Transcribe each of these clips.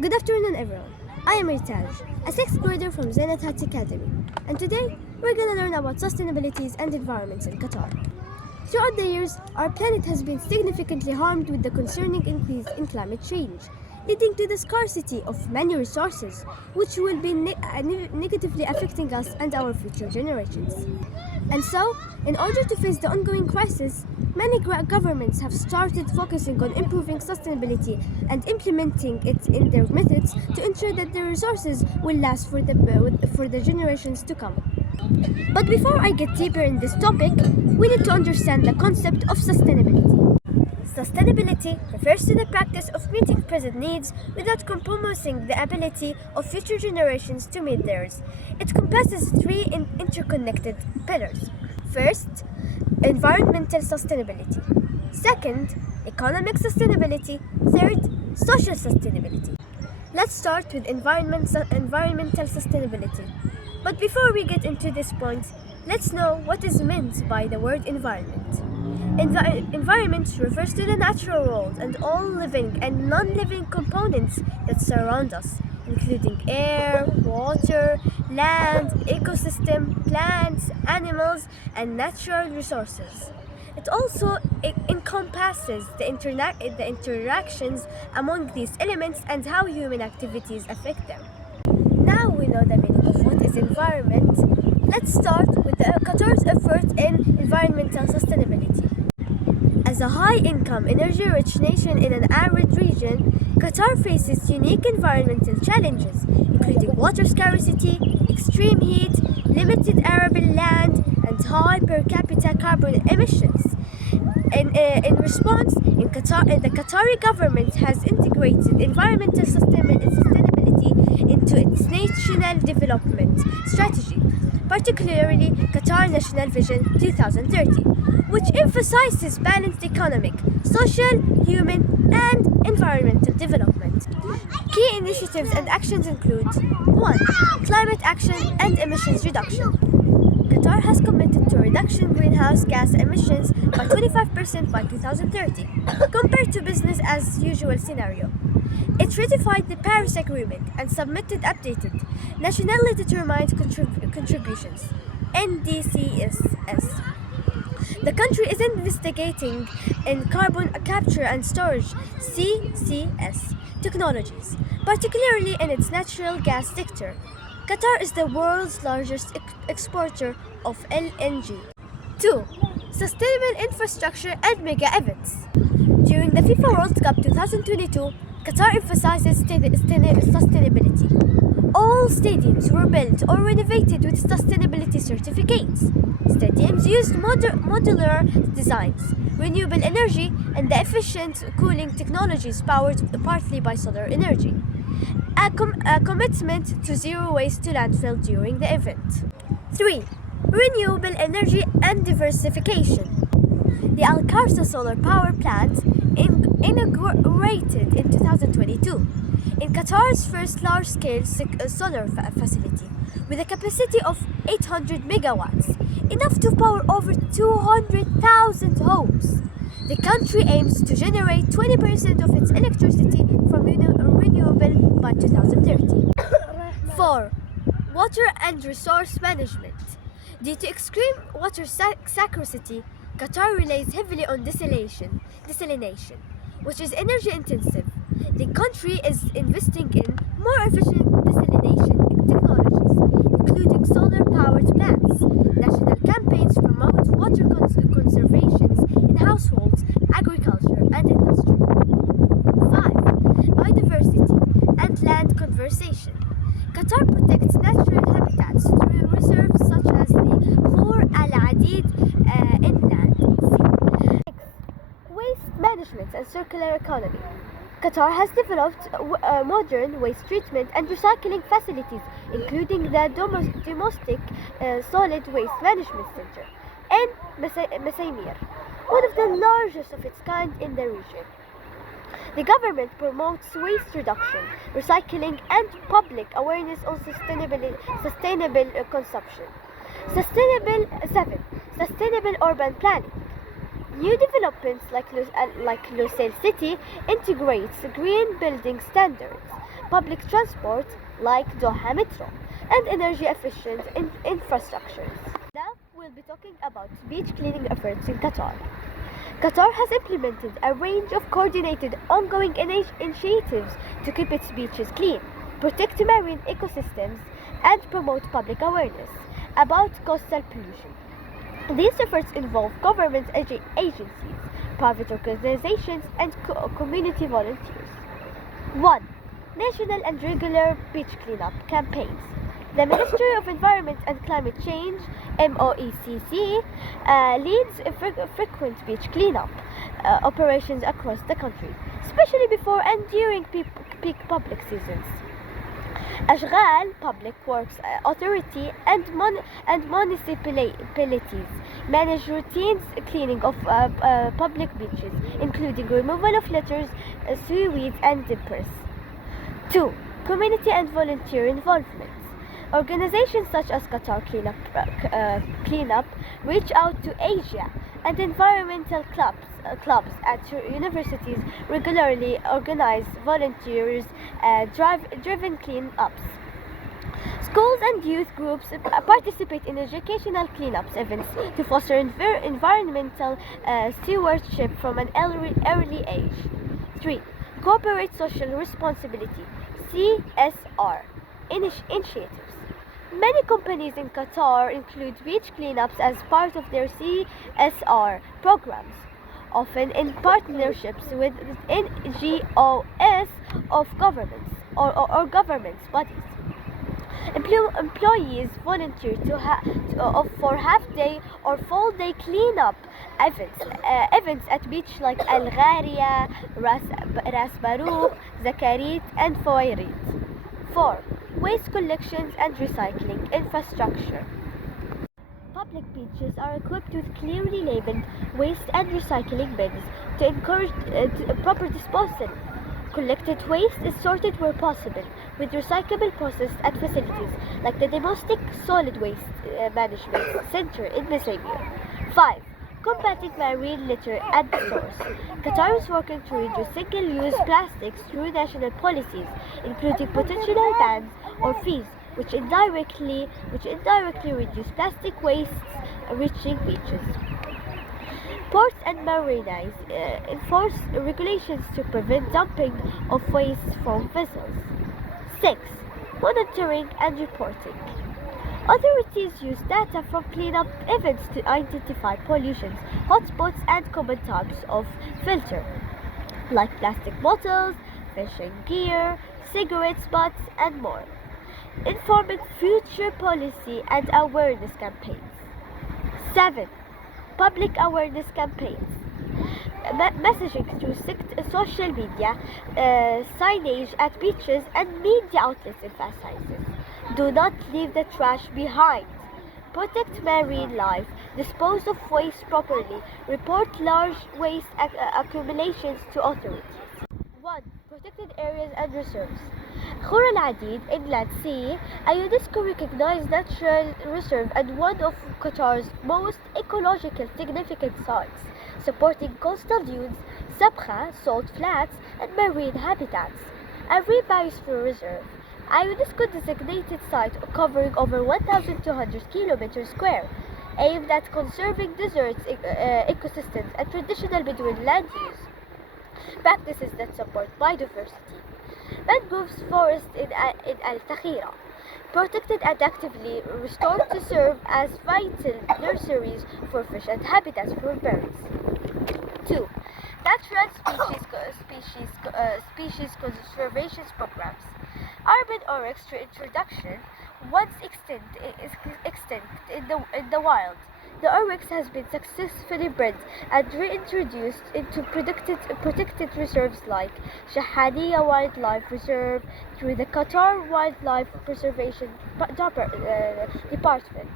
Good afternoon, everyone. I am Ritaj, a sixth grader from Zainat Hats Academy, and today we're going to learn about sustainability and environment in Qatar. Throughout the years, our planet has been significantly harmed with the concerning increase in climate change, leading to the scarcity of many resources, which will be negatively affecting us and our future generations. And so, in order to face the ongoing crisis, many governments have started focusing on improving sustainability and implementing it in their methods to ensure that the resources will last for the generations to come. But before I get deeper in this topic, we need to understand the concept of sustainability. Sustainability refers to the practice of meeting present needs without compromising the ability of future generations to meet theirs. It encompasses three interconnected pillars. First, environmental sustainability. Second, economic sustainability. Third, social sustainability. Let's start with environmental sustainability. But before we get into this point, let's know what is meant by the word environment. Environment refers to the natural world and all living and non-living components that surround us, including air, water, land, ecosystem, plants, animals, and natural resources. It also encompasses the interactions among these elements and how human activities affect them. Now we know the meaning of what is environment. Let's start with Qatar's effort in environmental sustainability. As a high-income, energy-rich nation in an arid region, Qatar faces unique environmental challenges, including water scarcity, extreme heat, limited arable land, and high per capita carbon emissions. In response, the Qatari government has integrated environmental sustainability into its national development strategy, particularly Qatar National Vision 2030, which emphasizes balanced economic, social, human, and environmental development. Key initiatives and actions include 1. Climate action and emissions reduction. Qatar has committed to reduction greenhouse gas emissions by 25% by 2030, compared to business as usual scenario. It ratified the Paris Agreement and submitted updated, nationally determined contributions (NDCS). The country is investigating in carbon capture and storage (CCS) technologies, particularly in its natural gas sector. Qatar is the world's largest exporter of LNG. 2. Sustainable infrastructure and mega events. During the FIFA World Cup 2022, Qatar emphasizes sustainability. All stadiums were built or renovated with sustainability certificates. Stadiums used modular designs, renewable energy, and the efficient cooling technologies powered partly by solar energy. A commitment to zero waste to landfill during the event. 3. Renewable energy and diversification. The Al Kharsa solar power plant inaugurated in 2022 in Qatar's first large-scale solar facility with a capacity of 800 megawatts, enough to power over 200,000 homes. The country aims to generate 20% of its electricity from renewable by 2030. 4. Water and resource management. Due to extreme water scarcity, Qatar relies heavily on desalination, which is energy intensive. The country is investing in more efficient desalination technologies, including solar-powered plants. National campaigns promote water conservation in households, agriculture, and industry. 5. Biodiversity and land conservation. Qatar protects natural habitats through reserves such as the Khor Al Adid inland sea. 6. Waste management and circular economy. Qatar has developed modern waste treatment and recycling facilities, including the domestic solid waste management center in Massaimir, one of the largest of its kind in the region. The government promotes waste reduction, recycling, and public awareness on sustainable consumption. 7. Sustainable urban planning. New developments like Lusail City integrates green building standards, public transport like Doha Metro, and energy efficient infrastructures. Now we'll be talking about beach cleaning efforts in Qatar. Qatar has implemented a range of coordinated ongoing initiatives to keep its beaches clean, protect marine ecosystems, and promote public awareness about coastal pollution. These efforts involve government agencies, private organizations, and community volunteers. 1. National and regular beach cleanup campaigns. The Ministry of Environment and Climate Change (MOECC) leads frequent beach cleanup operations across the country, especially before and during peak public seasons. Ashghal Public Works Authority and municipalities manage routine cleaning of public beaches, including removal of litters, seaweed, and debris. 2. Community and volunteer involvement. Organizations such as Qatar Cleanup reach out to Asia, and environmental clubs at universities regularly organize volunteers driven cleanups. Schools and youth groups participate in educational cleanups events to foster environmental stewardship from an early age. 3. Corporate social responsibility (CSR) initiatives. Many companies in Qatar include beach cleanups as part of their CSR programs, often in partnerships with NGOs of governments or government bodies. Employees volunteer for half-day or full-day cleanup events at beaches like Al Gharia, Ras Baruch, Zakarit, and Fawairid. 4. Waste collections and recycling infrastructure. Public beaches are equipped with clearly labeled waste and recycling bins to encourage proper disposal. Collected waste is sorted where possible, with recyclable processed at facilities like the Domestic Solid Waste Management Center in Mesenia. 5. Combating marine litter at the source. Qatar is working to reduce single-use plastics through national policies, including potential bans or fees, which indirectly reduce plastic wastes reaching beaches. Ports and marinas enforce regulations to prevent dumping of waste from vessels. 6. Monitoring and reporting. Authorities use data from cleanup events to identify pollution hotspots and common types of filter, like plastic bottles, fishing gear, cigarette butts, and more, informing future policy and awareness campaigns. 7. Public awareness campaigns. Messaging through social media, signage at beaches, and media outlets emphasizes: do not leave the trash behind. Protect marine life. Dispose of waste properly. Report large waste accumulations to authorities. 1. Protected areas and reserves. Khor al-Adid Inland Sea, a UNESCO-recognized natural reserve and one of Qatar's most ecologically significant sites, supporting coastal dunes, sabkha, salt flats, and marine habitats. A biosphere reserve, a UNESCO-designated site covering over 1,200 kilometers square, aimed at conserving deserts, ecosystems, and traditional Bedouin land use practices that support biodiversity. Mangroves forest in Al Takhira, protected and actively restored to serve as vital nurseries for fish and habitats for birds. 2. Natural species conservation programs. Urban oryx introduction, once extinct in the wild. The oryx has been successfully bred and reintroduced into protected reserves like Shahaniya Wildlife Reserve through the Qatar Wildlife Preservation Department.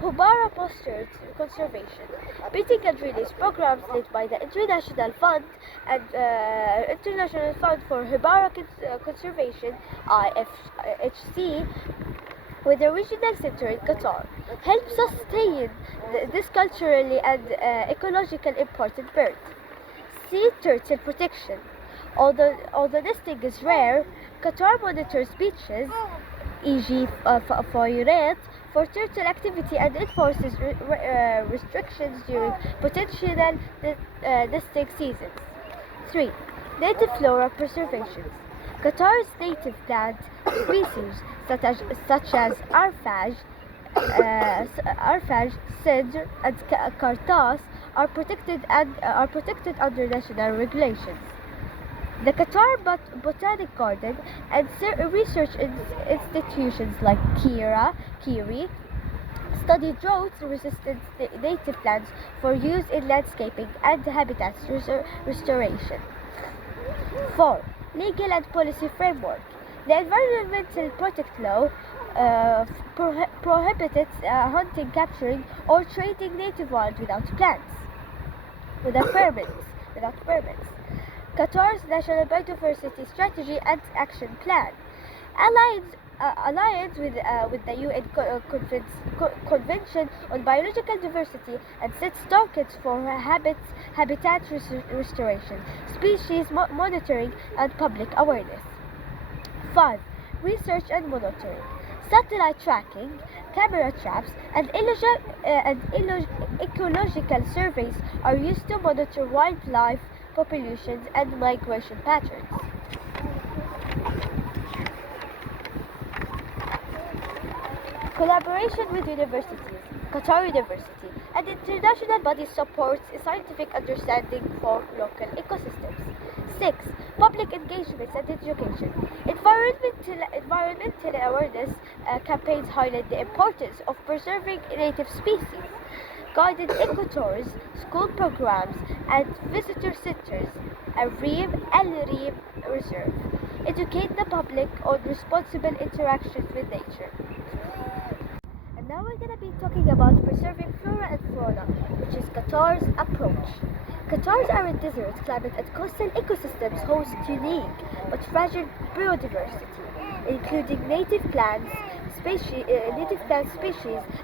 Hubara Poster Conservation, breeding and release programs led by the International Fund for Hubara Conservation (IFHC), with a regional center in Qatar, help sustain this culturally and ecologically important bird. Sea turtle protection. Although nesting is rare, Qatar monitors beaches, e.g. Foyeret, for turtle activity and enforces restrictions during potential nesting seasons. 3. Native flora preservation. Qatar's native plant species such as arfaj, cedr, and kartas are protected under national regulations. The Qatar Botanic Garden and research institutions like Kiri study drought-resistant native plants for use in landscaping and habitat restoration. 4. Legal and policy framework. The Environmental Protect Law prohibits hunting, capturing, or trading native wild without permits. Qatar's National Biodiversity Strategy and Action Plan. Alliance with the UN Convention on Biological Diversity and sets targets for habitat restoration, species monitoring, and public awareness. 5. Research and monitoring. Satellite tracking, camera traps, and ecological surveys are used to monitor wildlife populations and migration patterns. Collaboration with universities. Qatar University, an international body, supports scientific understanding for local ecosystems. 6. Public engagement and education. Environmental awareness campaigns highlight the importance of preserving native species. Guided ecotours, school programs, and visitor centers. Al-Reem Reserve. Educate the public on responsible interactions with nature. And now we're going to be talking about preserving flora and fauna, which is Qatar's approach. Qatar's arid desert climate and coastal ecosystems host unique but fragile biodiversity, including native plant species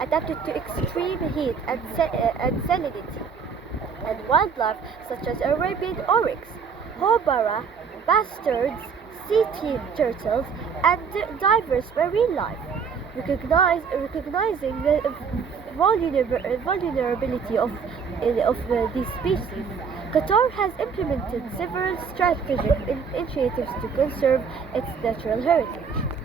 adapted to extreme heat and salinity, and wildlife such as Arabian oryx, horbara, bastards, sea turtles, and diverse marine life. Recognizing the vulnerability of these species, Qatar has implemented several strategic initiatives to conserve its natural heritage.